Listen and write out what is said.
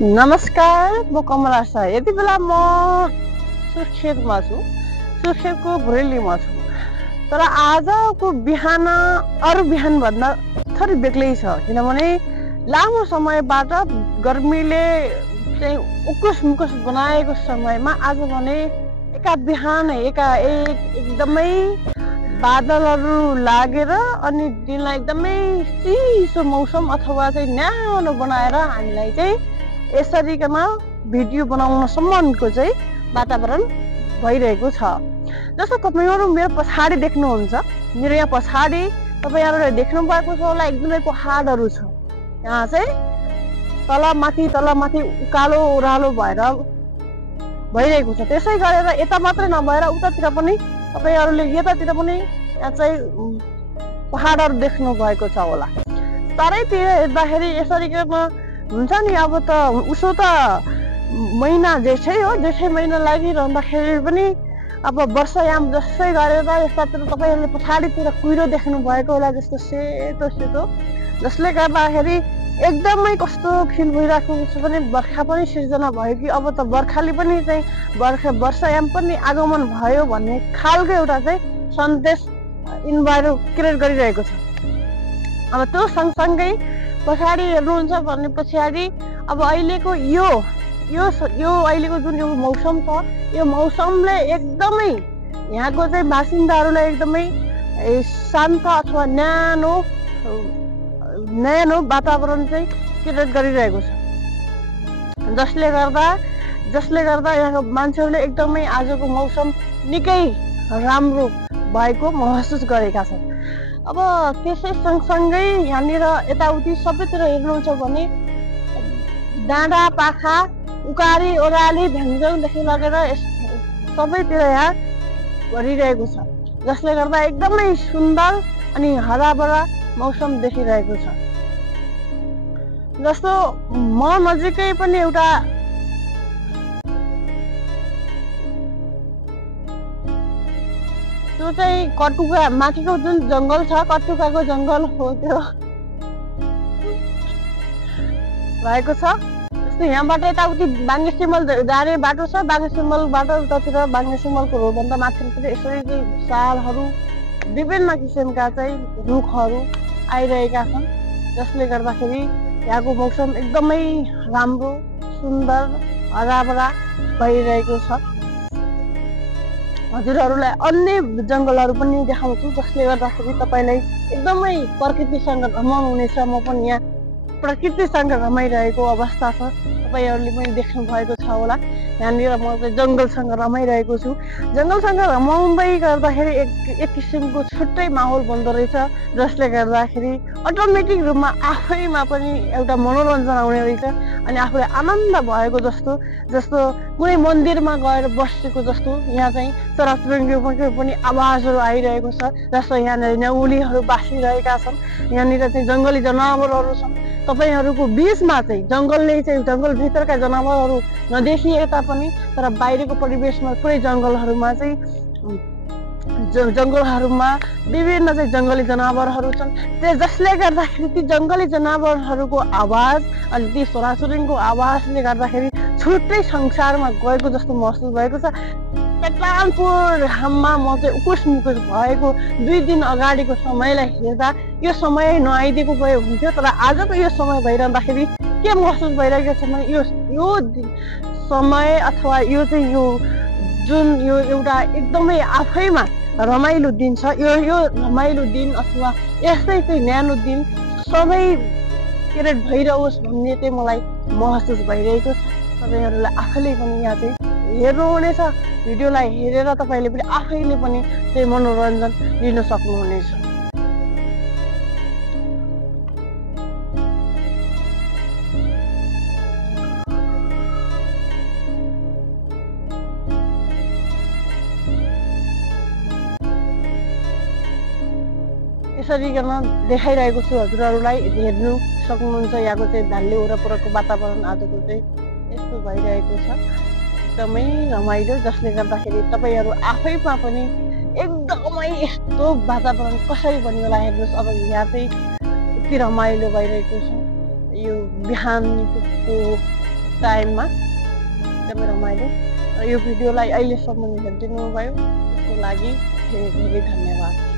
नमस्कार, म कमला शाह। यति बेला म सुर्खेतमा छु, सुर्खेतको भुरेलीमा छु। तर आजको बिहान अरू बिहानभन्दा थोरै बेग्लै छ, किनभने लामो समयबाट गर्मीले चाहिँ उकुस मुकुस बनाएको समयमा आज भने एका बिहान एकाएक एकदमै बादलहरू लागेर अनि दिनलाई एकदमै चिसो मौसम अथवा चाहिँ न्यानो बनाएर हामीलाई चाहिँ यसरीकन भिडियो बनाउनसम्मको चाहिँ वातावरण भइरहेको छ। जस्तो तपाईँहरू मेरो पछाडि देख्नुहुन्छ, मेरो यहाँ पछाडि तपाईँहरूले देख्नु भएको छ होला, एकदमै पहाडहरू छ। यहाँ चाहिँ तलमाथि उकालो ओह्रालो भएर भइरहेको छ। त्यसै गरेर यता मात्रै नभएर उतातिर पनि तपाईँहरूले यतातिर पनि यहाँ चाहिँ पहाडहरू देख्नु भएको छ होला। चारैतिर हेर्दाखेरि यसरी हुन्छ नि। अब त उसो त महिना जेठै हो, जेठै महिना लागिरहँदाखेरि पनि अब वर्षायाम जस्तै गरेर यतातिर तपाईँहरूले पछाडितिर कुहिरो देख्नु भएको होला, जस्तो सेतो सेतो, जसले गर्दाखेरि एकदमै कस्तो फिल भइरहेको छ भने बर्खा पनि सिर्जना भयो कि अब त बर्खाले पनि चाहिँ वर्षायाम पनि आगमन भयो भन्ने खालको एउटा चाहिँ सन्देश इन्भाइरो क्रिएट गरिरहेको छ। अब त्यो सँगसँगै पछाडि हेर्नुहुन्छ भने पछाडि अब अहिलेको यो अहिलेको जुन यो मौसम छ, यो मौसमले एकदमै यहाँको चाहिँ बासिन्दाहरूलाई एकदमै शान्त अथवा न्यानो वातावरण चाहिँ क्रिएट गरिरहेको छ, जसले गर्दा यहाँको मान्छेहरूले एकदमै आजको मौसम निकै राम्रो भएको महसुस गरेका छन्। अब त्यसै सँगसँगै यहाँनिर यताउति सबैतिर हेर्नुहुन्छ भने डाँडा पाखा उकाली ओह्राली भ्याङदेखि लगेर सबैतिर यहाँ भरिरहेको छ, जसले गर्दा एकदमै सुन्दर अनि हराभरा मौसम देखिरहेको छ। जस्तो म नजिकै पनि एउटा त्यो चाहिँ कटुका माथिको जुन जङ्गल छ, कटुकाको जङ्गल हो त्यो भएको छ। जस्तो यहाँबाट यताउति बाङ्गे सिमल जाने बाटो छ, बाङ्गे सिमलबाट उतातिर बाङ्गे सिमलको रोडभन्दा माथितिर यसरी चाहिँ सालहरू विभिन्न किसिमका चाहिँ रुखहरू आइरहेका छन्, जसले गर्दाखेरि यहाँको मौसम एकदमै राम्रो सुन्दर हराभरा भइरहेको छ। हजुरहरूलाई अन्य जङ्गलहरू पनि देखाउँछु, जसले गर्दाखेरि तपाईँलाई एकदमै प्रकृतिसँग रमाउनु हुनेछ। म पनि यहाँ प्रकृतिसँग रमाइरहेको अवस्था छ, तपाईँहरूले पनि देख्नु भएको छ होला। यहाँनिर म चाहिँ जङ्गलसँग रमाइरहेको छु। जङ्गलसँग रमाउँदै गर्दाखेरि एक किसिमको छुट्टै माहौल बन्दो रहेछ, जसले गर्दाखेरि अटोमेटिक रूपमा आफैमा पनि एउटा मनोरञ्जन आउने रहेछ अनि आफूलाई आनन्द भएको जस्तो कुनै मन्दिरमा गएर बसेको जस्तो यहाँ चाहिँ चराचुरुङ्गीको पनि आवाजहरू आइरहेको छ। जस्तो यहाँनिर न्याउलीहरू बासिरहेका छन्, यहाँनिर चाहिँ जङ्गली जनावरहरू छन्। तपाईँहरूको बिचमा चाहिँ जङ्गलभित्रका जनावरहरू नदेखिए तापनि तर बाहिरको परिवेशमा पुरै जङ्गलहरूमा विभिन्न चाहिँ जङ्गली जनावरहरू छन्। जसले गर्दाखेरि ती जङ्गली जनावरहरूको आवाज अनि ती चराचुरुङ्गीको आवाजले गर्दाखेरि छुट्टै संसारमा गएको जस्तो महसुस भएको छ। पेट्लानपुर घाममा म चाहिँ उकुस मुकुस भएको 2 दिन अगाडिको समयलाई हेर्दा यो समय नआइदिएको भए हुन्थ्यो, तर आजको यो समय भइरहँदाखेरि के महसुस भइरहेको छ भने यो समय अथवा यो जुन एउटा एकदमै आफैमा रमाइलो दिन छ, यो रमाइलो दिन अथवा यस्तै चाहिँ न्यानो दिन सबै क्रिएट भइरहोस् भन्ने चाहिँ मलाई महसुस भइरहेको छ। तपाईँहरूलाई आफैले पनि यहाँ चाहिँ हेर्नुहुनेछ, भिडियोलाई हेरेर तपाईँले पनि आफैले पनि चाहिँ मनोरञ्जन लिन सक्नुहुनेछ। यसरीकन देखाइरहेको छु हजुरहरूलाई, हेर्नु सक्नुहुन्छ। यहाँको चाहिँ धाल्ले वरपरको वातावरण आजको चाहिँ यस्तो भइरहेको छ, एकदमै रमाइलो, जसले गर्दाखेरि तपाईँहरू आफैमा पनि एकदमै यस्तो वातावरण कसरी बन्यो होला हेर्नुहोस्। अब यहाँ चाहिँ यति रमाइलो भइरहेको छ। यो बिहानको टाइममा एकदमै रमाइलो र यो भिडियोलाई अहिलेसम्म हेरिदिनु भयो त्यसको लागि धेरै धेरै धन्यवाद।